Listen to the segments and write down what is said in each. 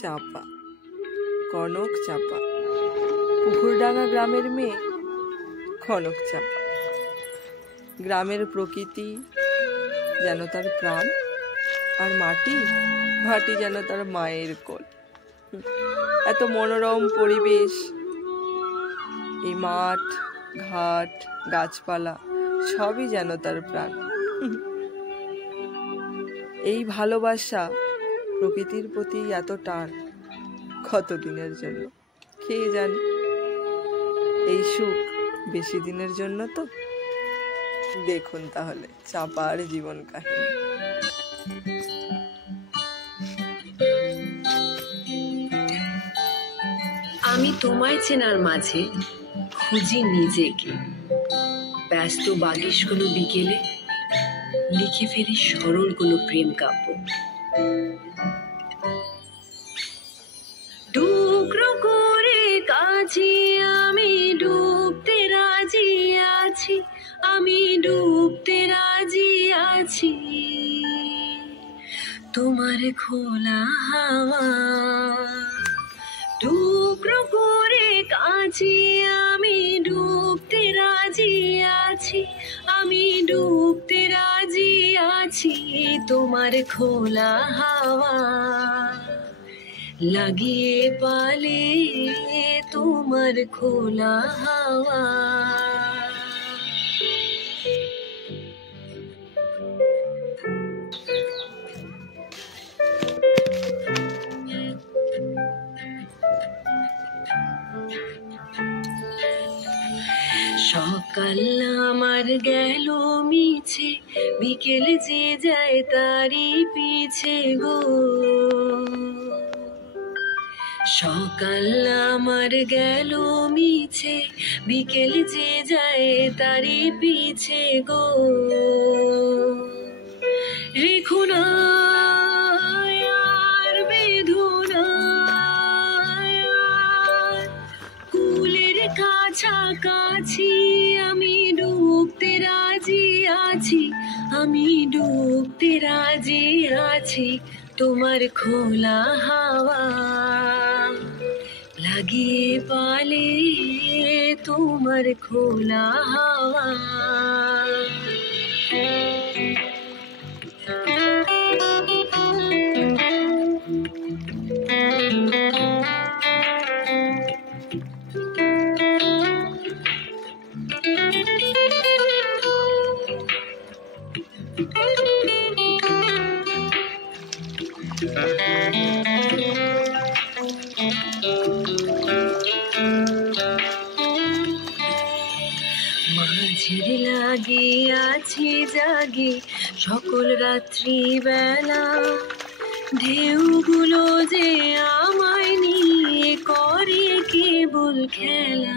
চাপা, কনক চাপা, পুকুরডাঙ্গা গ্রামের মেয়ে কনক চাপা। গ্রামের প্রকৃতি যেন তার প্রাণ, আর মাটি মাটি যেন তার মায়ের কোল। এত মনোরম পরিবেশ, এই মাঠ ঘাট গাছপালা সবই যেন তার প্রাণ। এই ভালোবাসা, প্রকৃতির প্রতি এত টান কতদিনের জন্য কে জানে। এই সুখ বেশি দিনের জন্য তো। দেখুন তাহলে চাপার জীবন কাহিনী। আমি তোমায় চেনার মাঝে খুঁজি নিজেকে, ব্যস্ত বাগিস কোনো বিকেলে লিখে ফেলি সরল কোনো প্রেম কাব্য। টুকরো করে কাছে আমি ডুবতে রাজি আছি, আমি ডুবতে রাজি আছি তোমার খোলা হাওয়া। টুকরো করে কাছে আমি ডুবতে রাজি আছি, আমি ডুবতে রাজি আছি তোমার খোলা হাওয়া। লাগিয়ে পালে তোমার খোলা হাওয়া। সকাল আমার গেল মিছে, বিকেল যে যায় তারই পিছে গো। সকাল আমার গেল মিছে, বিকেল যে যায় তারই পিছে গো। রেখো না আর বেদনা কুলের কাছাকাছি, আমি ডুবতে রাজি আছি, আমি ডুবতে রাজি আছি তোমার খোলা হাওয়া। লাগিয়ে পালে তোমার খোলা হাওয়া। মাঝের লাগে আছি জাগে সকল রাত্রি বেলা, ঢেউগুলো যে আমায় নিয়ে করে কেবল খেলা।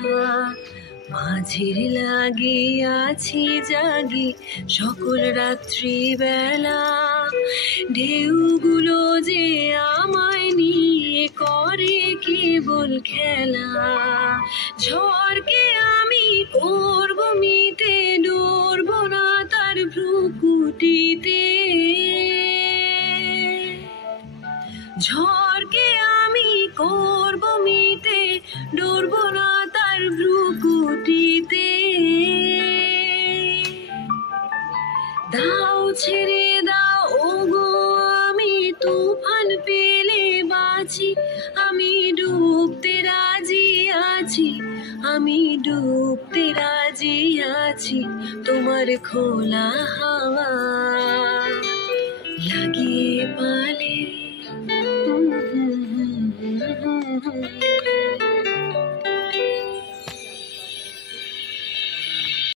মাঝের লাগে আছি জাগে সকল রাত্রি বেলা, ঢেউগুলো যে আমায় নিয়ে করে কেবল খেলা। ঝড়কে আমি করব মিতে, ডরব না তার ভ্রুকুটিতে। ঝড়কে আমি করব মিতে, ডরব না তার ভ্রুকুটিতে। দাও ছেড়ে দাও ওগো আমি তুফান পেলে বাঁচি, আমি ডুবতে রাজি আছি, আমি ডুবতে রাজি আছি তোমার খোলা হাওয়া। লাগিয়ে পালে